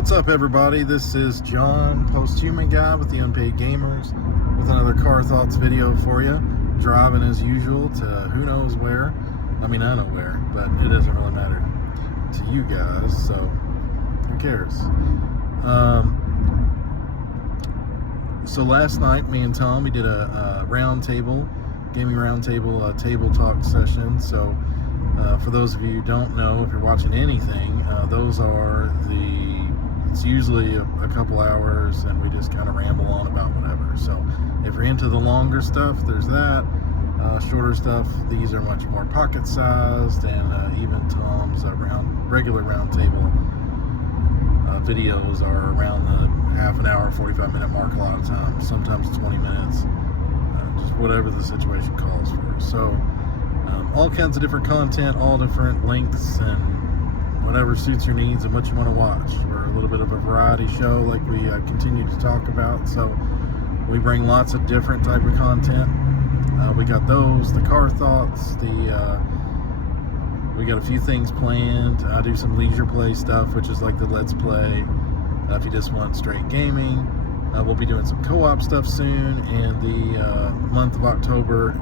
What's up, everybody? This is John, Posthuman Guy with the Unpaid Gamers, with another Car Thoughts video for you. Driving as usual to who knows where. I mean, I know where, but it doesn't really matter to you guys, so who cares? So last night, me and Tom, we did a gaming roundtable table talk session. So for those of you who don't know, if you're watching anything, it's usually a couple hours, and we just kind of ramble on about whatever. So if you're into the longer stuff, there's that. Shorter stuff, these are much more pocket-sized, and even Tom's regular roundtable videos are around the half an hour, 45-minute mark a lot of times, sometimes 20 minutes, just whatever the situation calls for. So all kinds of different content, all different lengths, and whatever suits your needs and what you want to watch. We're a little bit of a variety show, like we continue to talk about, so we bring lots of different type of content. We got those, the car thoughts, we got a few things planned. I do some leisure play stuff, which is like the Let's Play. If you just want straight gaming, we'll be doing some co-op stuff soon, and the month of October,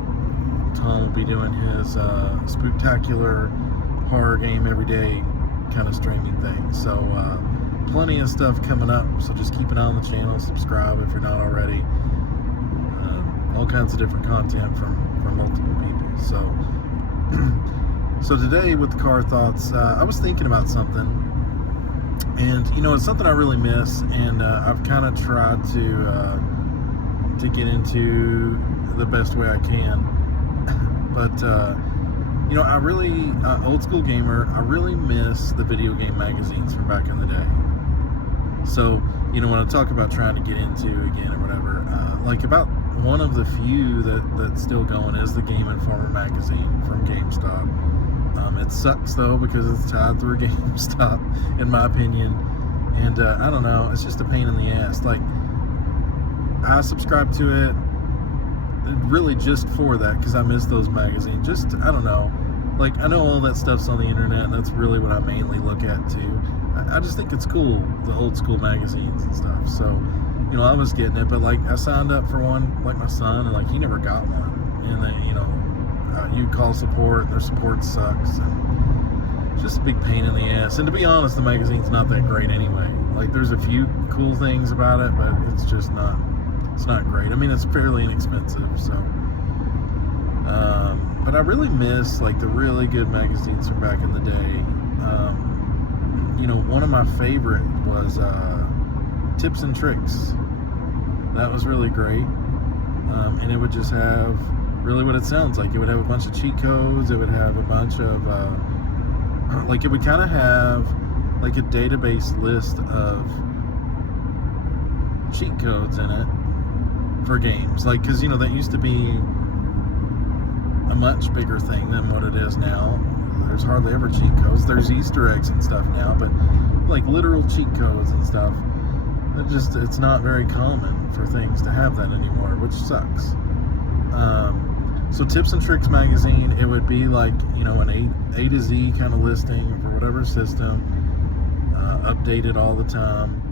Tom will be doing his spooktacular horror game every day kind of streaming thing. So plenty of stuff coming up, so just keep an eye on the channel, subscribe if you're not already. All kinds of different content from multiple people. So today with the car thoughts, I was thinking about something, and it's something I really miss, and I've kind of tried to get into the best way I can. But I really, old school gamer, I really miss the video game magazines from back in the day. So, when I talk about trying to get into again or whatever, like about one of the few that's still going is the Game Informer magazine from GameStop. It sucks though, because it's tied through GameStop, in my opinion. And I don't know, it's just a pain in the ass. Like, I subscribe to it really just for that, because I miss those magazines. Just, I don't know, like, I know all that stuff's on the internet, and that's really what I mainly look at too. I just think it's cool, the old school magazines and stuff. So I was getting it, but like I signed up for one, like my son, and like he never got one. And then you call support, and their support sucks, and it's just a big pain in the ass. And to be honest, the magazine's not that great anyway. Like, there's a few cool things about it, but it's just not. It's not great. I mean, it's fairly inexpensive, so. But I really miss like the really good magazines from back in the day. One of my favorite was Tips and Tricks. That was really great, and it would just have really what it sounds like. It would have a bunch of cheat codes. It would have a bunch of like, it would kind of have like a database list of cheat codes in it for games, like, because that used to be a much bigger thing than what it is now. There's hardly ever cheat codes. There's Easter eggs and stuff now, but like literal cheat codes and stuff, it's not very common for things to have that anymore, which sucks. So Tips and Tricks magazine, it would be like an A to Z kind of listing for whatever system, updated all the time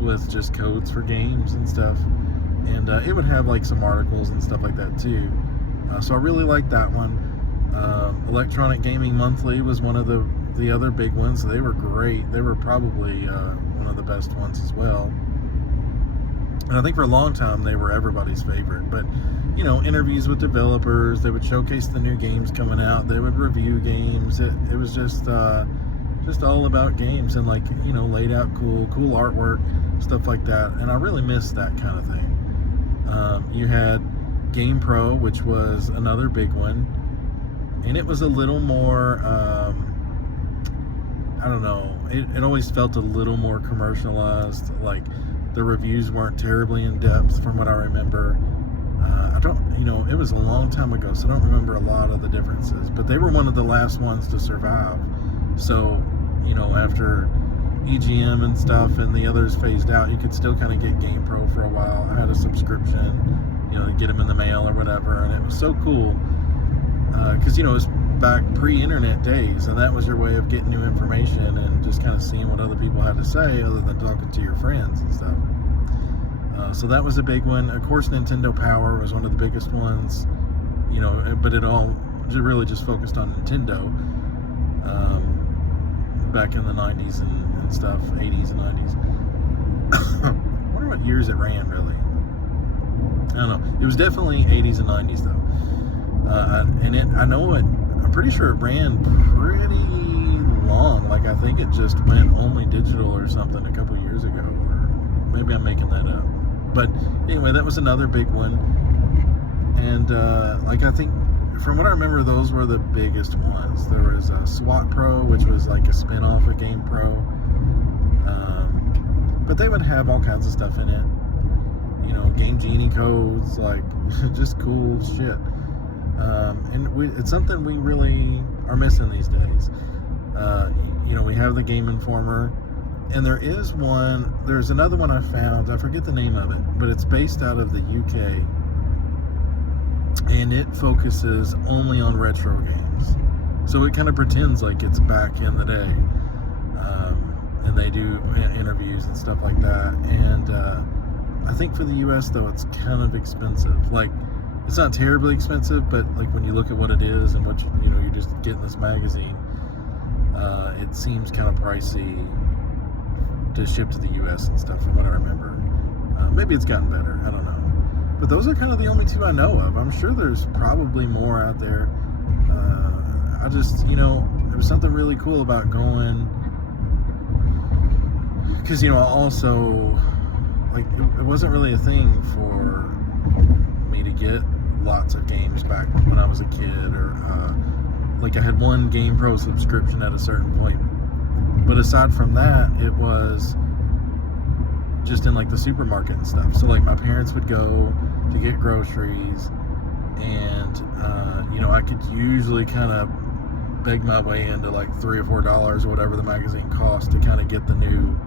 with just codes for games and stuff. And it would have like some articles and stuff like that too. So I really liked that one. Electronic Gaming Monthly was one of the other big ones. They were great. They were probably one of the best ones as well. And I think for a long time they were everybody's favorite. But interviews with developers, they would showcase the new games coming out. They would review games. It was just all about games, and like laid out cool artwork, stuff like that. And I really missed that kind of thing. You had Game Pro, which was another big one, and it was a little more, I don't know, it always felt a little more commercialized. Like, the reviews weren't terribly in depth from what I remember. It was a long time ago, so I don't remember a lot of the differences, but they were one of the last ones to survive. So after EGM and stuff and the others phased out, you could still kind of get Game Pro for a while. I had a subscription, to get them in the mail or whatever, and it was so cool, because it was back pre-internet days, and that was your way of getting new information and just kind of seeing what other people had to say other than talking to your friends and stuff. So that was a big one. Of course, Nintendo Power was one of the biggest ones, but it all really just focused on Nintendo back in the 90s and stuff, 80s and 90s. I wonder what years it ran, really. I don't know. It was definitely 80s and 90s, though. I'm pretty sure it ran pretty long. Like, I think it just went only digital or something a couple years ago. Or maybe I'm making that up. But anyway, that was another big one. And, I think, from what I remember, those were the biggest ones. There was SWAT Pro, which was like a spin-off of Game Pro. But they would have all kinds of stuff in it. Game Genie codes, like, just cool shit. It's something we really are missing these days. We have the Game Informer, and there's another one I found, I forget the name of it, but it's based out of the UK, and it focuses only on retro games. So it kind of pretends like it's back in the day, and they do interviews and stuff like that. And I think for the US, though, it's kind of expensive. Like, it's not terribly expensive, but like when you look at what it is and what you're just getting this magazine, it seems kind of pricey to ship to the US and stuff, from what I remember. Maybe it's gotten better, I don't know. But those are kind of the only two I know of. I'm sure there's probably more out there. I just, there was something really cool about going, because, also, like, it wasn't really a thing for me to get lots of games back when I was a kid, or like I had one Game Pro subscription at a certain point, but aside from that, it was just in like the supermarket and stuff. So like my parents would go to get groceries, and I could usually kind of beg my way into like $3 or $4 or whatever the magazine cost to kind of get the new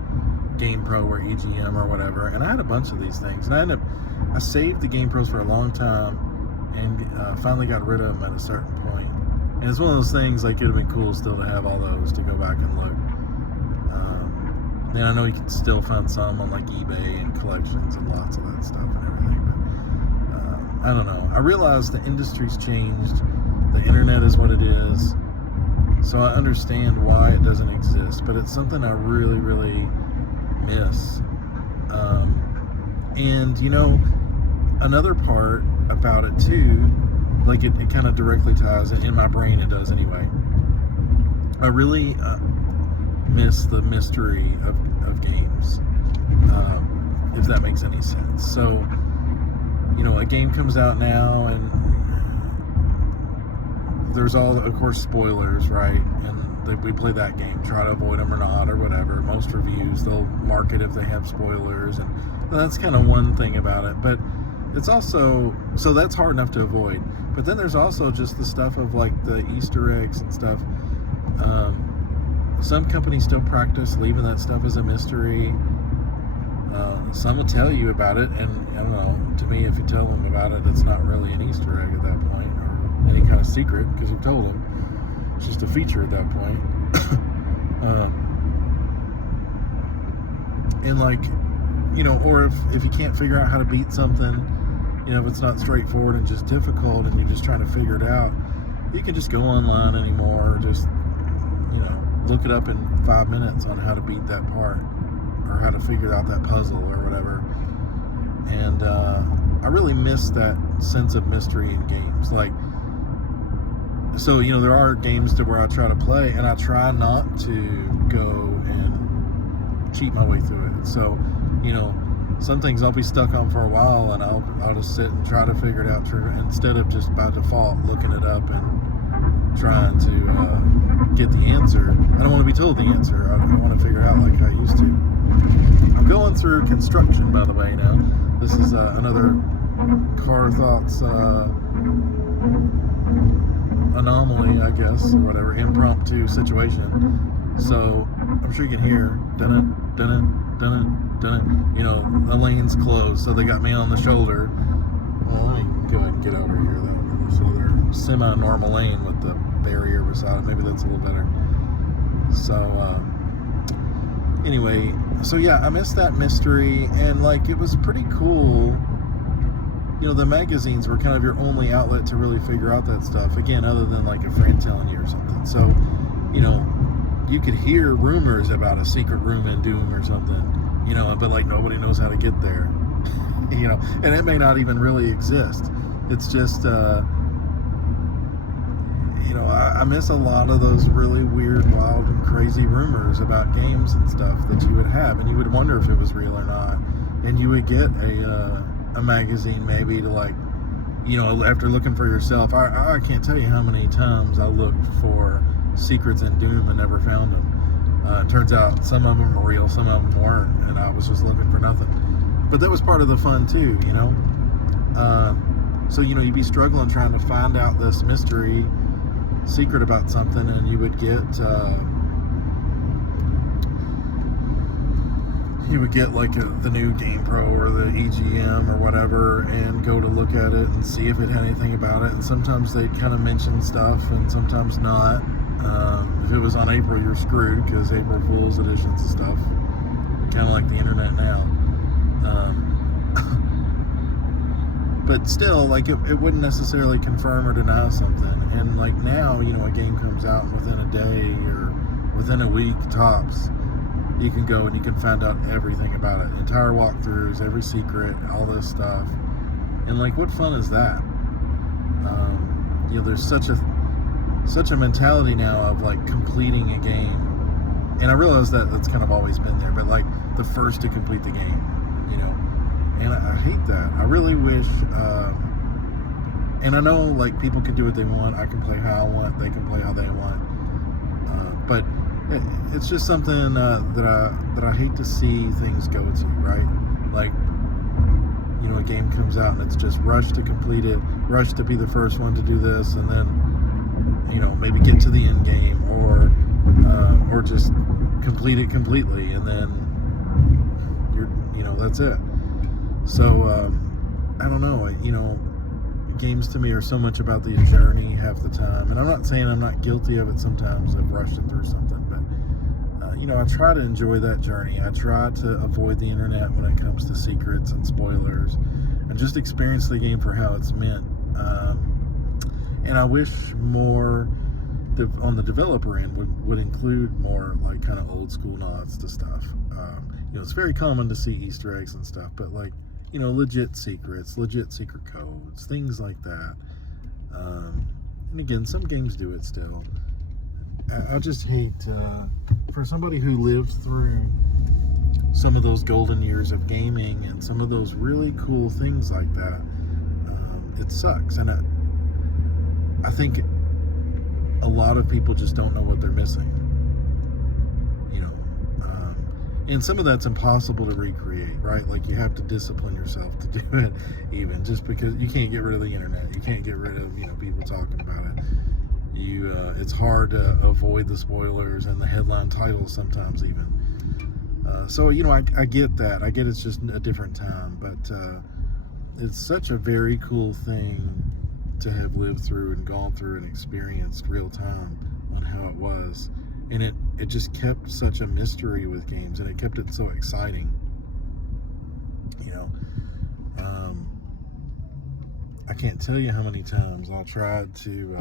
Game Pro or EGM or whatever. And I had a bunch of these things, and I saved the Game Pros for a long time, and finally got rid of them at a certain point. And it's one of those things, like, it would have been cool still to have all those to go back and look. And I know you can still find some on like eBay and collections and lots of that stuff and everything, but I don't know. I realize the industry's changed. The internet is what it is, so I understand why it doesn't exist, but it's something I really, really miss. And another part about it too, like it kind of directly ties, in my brain it does anyway, I really miss the mystery of games, if that makes any sense. So a game comes out now, and there's all, of course, spoilers, right? And we play that game, try to avoid them or not, or whatever. Most reviews, they'll mark it if they have spoilers, and that's kind of one thing about it. But it's also, so that's hard enough to avoid. But then there's also just the stuff of like the Easter eggs and stuff. Some companies still practice leaving that stuff as a mystery. Some will tell you about it, and I don't know, to me, if you tell them about it, it's not really an Easter egg at that point, or any kind of secret, because you've told them. It's just a feature at that point. And like, or if you can't figure out how to beat something, if it's not straightforward and just difficult and you're just trying to figure it out, you can just go online anymore, or just, look it up in 5 minutes on how to beat that part, or how to figure out that puzzle or whatever. And I really miss that sense of mystery in games. Like, so, there are games to where I try to play, and I try not to go and cheat my way through it. So, some things I'll be stuck on for a while, and I'll just sit and try to figure it out instead of just by default looking it up and trying to get the answer. I don't want to be told the answer. I want to figure it out like I used to. I'm going through construction, by the way, now. This is another Car Thoughts anomaly, I guess, or whatever, impromptu situation. So I'm sure you can hear dun dun dun dun. The lane's closed, so they got me on the shoulder. Well, let me go ahead and get over here though. So they're semi-normal lane with the barrier beside it. Maybe that's a little better. So anyway, so yeah, I missed that mystery, and like it was pretty cool. You know, the magazines were kind of your only outlet to really figure out that stuff. Again, other than like a friend telling you or something. So, you know, you could hear rumors about a secret room in Doom or something, you know, but like nobody knows how to get there, you know, and it may not even really exist. It's just, you know, I miss a lot of those really weird, wild, and crazy rumors about games and stuff that you would have, and you would wonder if it was real or not. And you would get a magazine maybe to, like, you know, after looking for yourself. I can't tell you how many times I looked for secrets in Doom and never found them. It turns out some of them were real, some of them weren't, and I was just looking for nothing. But that was part of the fun too, you know. So, you know, you'd be struggling trying to find out this mystery secret about something, and you would get like the new Game Pro or the EGM or whatever, and go to look at it and see if it had anything about it. And sometimes they'd kind of mention stuff, and sometimes not. If it was on April, you're screwed, because April Fool's editions and stuff, kind of like the internet now. But still, like, it wouldn't necessarily confirm or deny something. And like now, you know, a game comes out, and within a day or within a week tops, you can go and you can find out everything about it. Entire walkthroughs, every secret, all this stuff. And like, what fun is that? You know, there's such a mentality now of like completing a game. And I realize that that's kind of always been there, but like the first to complete the game, you know. And I hate that. I really wish, and I know like people can do what they want. I can play how I want. They can play how they want. But it's just something that I hate to see things go to, right? Like, you know, a game comes out and it's just rush to complete it, rush to be the first one to do this, and then, you know, maybe get to the end game, or just complete it completely, and then you know, that's it. So, I don't know, you know, games to me are so much about the journey half the time. And I'm not saying I'm not guilty of it sometimes, of rushing through something, but, you know, I try to enjoy that journey. I try to avoid the internet when it comes to secrets and spoilers, and just experience the game for how it's meant. And I wish more on the developer end would include more like kind of old school nods to stuff. You know, it's very common to see Easter eggs and stuff, but like, you know, legit secrets, legit secret codes, things like that. And again, some games do it still. I just hate, for somebody who lived through some of those golden years of gaming and some of those really cool things like that, it sucks. And I think a lot of people just don't know what they're missing, you know. And some of that's impossible to recreate, right? Like, you have to discipline yourself to do it, even just because you can't get rid of the internet. You can't get rid of, you know, people talking about it. It's hard to avoid the spoilers and the headline titles sometimes even. So, you know, I get that. I get it's just a different time, but it's such a very cool thing to have lived through and gone through and experienced real time on how it was. And it just kept such a mystery with games, and it kept it so exciting, you know. I can't tell you how many times I tried to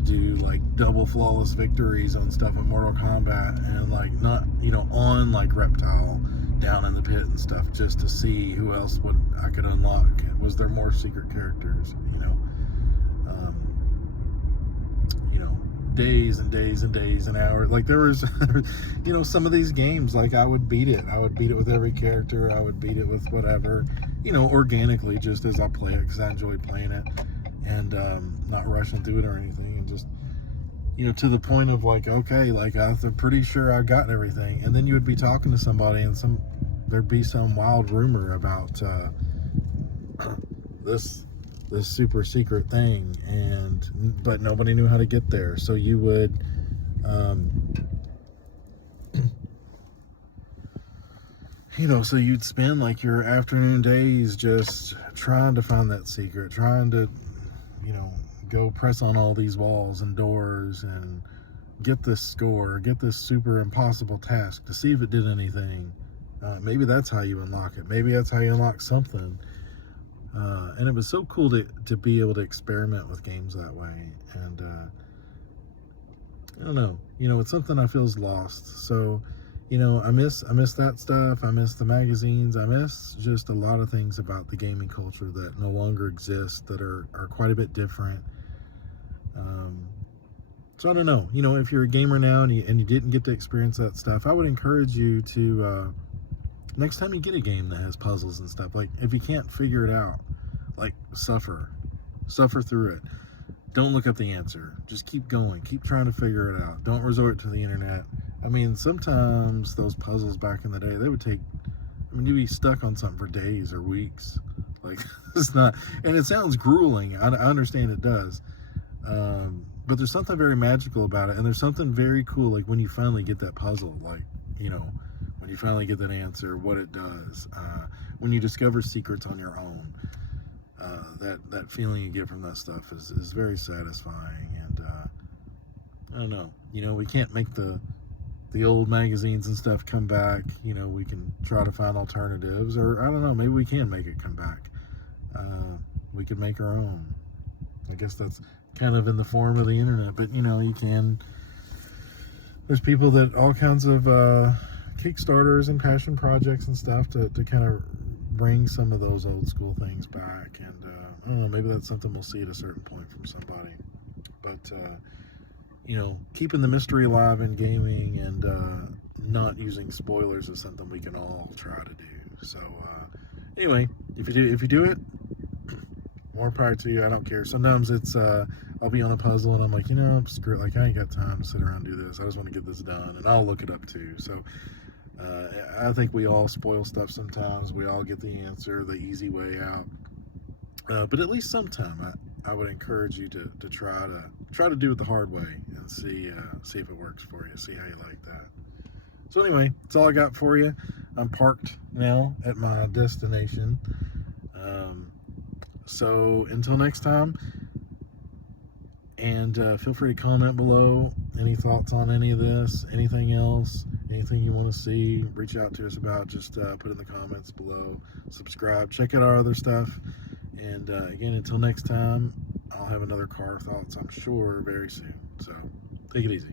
do like double flawless victories on stuff in Mortal Kombat, and like, not, you know, on like Reptile down in the pit and stuff, just to see who else I could unlock. Was there more secret characters, you know? You know, days and days and days and hours. Like, there was, you know, some of these games, like, I would beat it with every character. I would beat it with whatever, you know, organically, just as I play it, because I enjoyed playing it, and not rushing through it or anything, and just, you know, to the point of like, okay, like, I'm pretty sure I got everything. And then you would be talking to somebody, and there'd be some wild rumor about this super secret thing, but nobody knew how to get there. So you would you know, so you'd spend like your afternoon days just trying to find that secret, trying to, go press on all these walls and doors and get this score, get this super impossible task to see if it did anything. Maybe that's how you unlock it. Maybe that's how you unlock something. And it was so cool to be able to experiment with games that way. And I don't know, it's something I feel is lost. So, I miss that stuff. I miss the magazines. I miss just a lot of things about the gaming culture that no longer exist, that are quite a bit different. So I don't know, if you're a gamer now and you didn't get to experience that stuff, I would encourage you to, next time you get a game that has puzzles and stuff, like if you can't figure it out, like suffer through it. Don't look up the answer. Just keep going. Keep trying to figure it out. Don't resort to the internet. I mean, sometimes those puzzles back in the day, they would take, you'd be stuck on something for days or weeks. Like, it's not, and it sounds grueling. I understand it does. But there's something very magical about it. And there's something very cool, like when you finally get that puzzle, like, when you finally get that answer, what it does. When you discover secrets on your own. That feeling you get from that stuff is very satisfying. And I don't know, we can't make the old magazines and stuff come back. We can try to find alternatives, or I don't know, maybe we can make it come back. We could make our own. I guess that's kind of in the form of the internet, but you can, there's people that all kinds of Kickstarters and passion projects and stuff to kind of bring some of those old school things back. And I don't know, maybe that's something we'll see at a certain point from somebody. But keeping the mystery alive in gaming and not using spoilers is something we can all try to do. So anyway, if you do it, more power to you. I don't care. Sometimes it's I'll be on a puzzle and I'm like, screw it, like I ain't got time to sit around and do this. I just want to get this done, and I'll look it up too. So I think we all spoil stuff sometimes. We all get the answer, the easy way out. But at least sometime I would encourage you to try to do it the hard way and see if it works for you. See how you like that. So anyway, that's all I got for you. I'm parked now at my destination. So until next time, and feel free to comment below any thoughts on any of this, anything else, anything you want to see, reach out to us about, just put in the comments below. Subscribe, check out our other stuff, and again, until next time, I'll have another car thoughts, I'm sure, very soon. So take it easy.